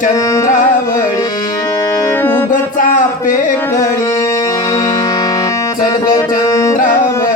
चंद्रावळी उगचा पेकळी चंद्रावळी.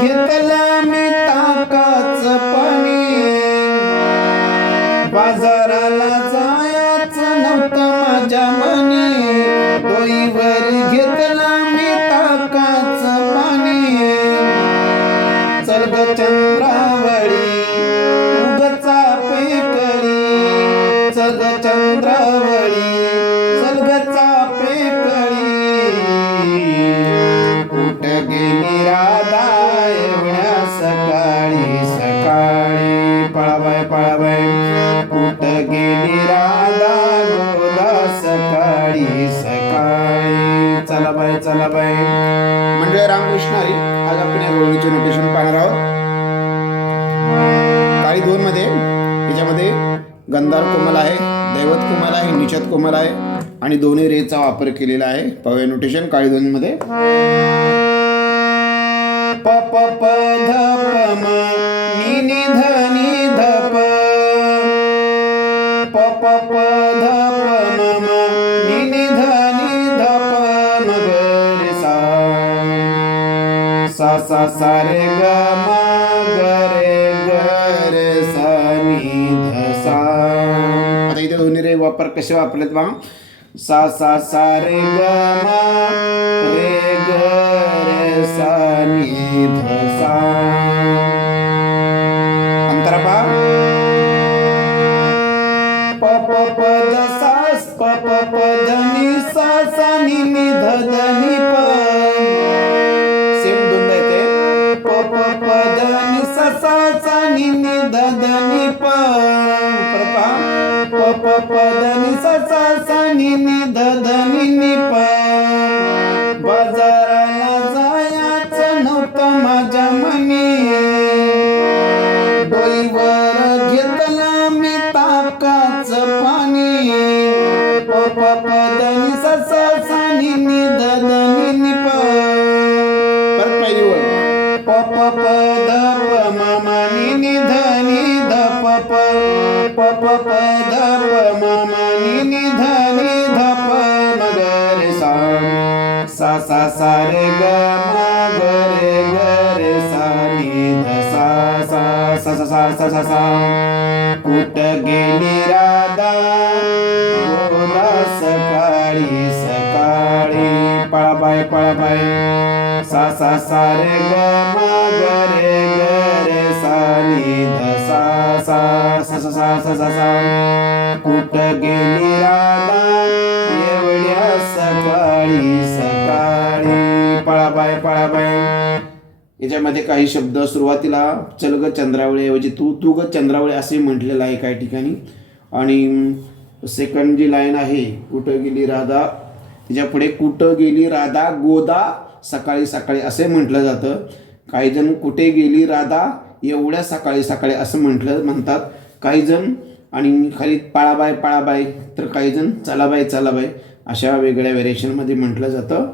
घेतला मी ताकाच पाणी. बाजाराला जायचं नव्हतं माझ्या मनी. डोईवर घेतला मी ताकाच पाणी चल चला बाय म्हणजे रामकृष्ण हरी. आज आपण या रोहिणीचे नोटेशन पाहणार आहोत. काळी दोन मध्ये याच्यामध्ये गंधार कोमल आहे दैवत कोमल आहे निषद कोमल आहे आणि दोन्ही रेचा वापर केलेला आहे. पाहूया नोटेशन काळी दोन मध्ये. प प प ध प म नि नि ध नि ध प प प ध सा सा सा रे ग म ग रे ग रे सा नी ध सा। आता इथे दोन्ही रे वापर कसे वापरलेत बा? सा सा सा रे ग म रे ग रे सा नी ध सा। अंतरा पा। प प प द सा प प प नी ददनी प प प प प प द नि सा नि नि द द प प प ध प म म नि नि ध नि ध प म ग रे सा सा सा सा रे ग म ग रे ग रे सा नि ध सा सा सा सा सा सा सा सा कुठ गेली राधा बोला सकाळी सकाळी पळा बाय पळा बाय सा सा सा रे ग म ग रे ग कुठ गेली सकाळी सकाळी. पळाबाय पळाबाय. याच्यामध्ये काही शब्द सुरुवातीला चलग चंद्रावळे ऐवजी तू तू ग चंद्रावळे असे म्हटलेलं आहे काही ठिकाणी. आणि सेकंड जी लाईन आहे कुठं गेली राधा? त्याच्यापुढे पुढे कुठं गेली राधा? गोदा सकाळी सकाळी असे म्हटलं जातं. काही जण कुठे गेली राधा? एवढ्या सकाळी सकाळी असं म्हटलं म्हणतात काही जण आणि खाली पाळाबाय पाळाबाय तर काही जण चलाबाय चलाबाय अशा वेगळ्या व्हेरिएशनमध्ये म्हटलं जातं.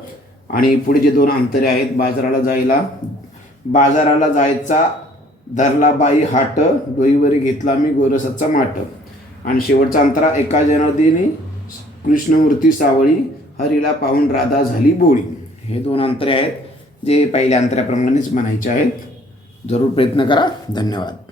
आणि पुढे जे दोन अंतरे आहेत बाजाराला जायला बाजाराला जायचा धरला बाई हाट डोईवरी घेतला मी गोरसाचा माट. आणि शेवटचा अंतरा एका जनादीने कृष्णमूर्ती सावळी हरीला पाहून राधा झाली बोळी. हे दोन अंतरे आहेत जे पहिल्या अंतराप्रमाणेच म्हणायचे आहेत. जरूर प्रयत्न करा. धन्यवाद.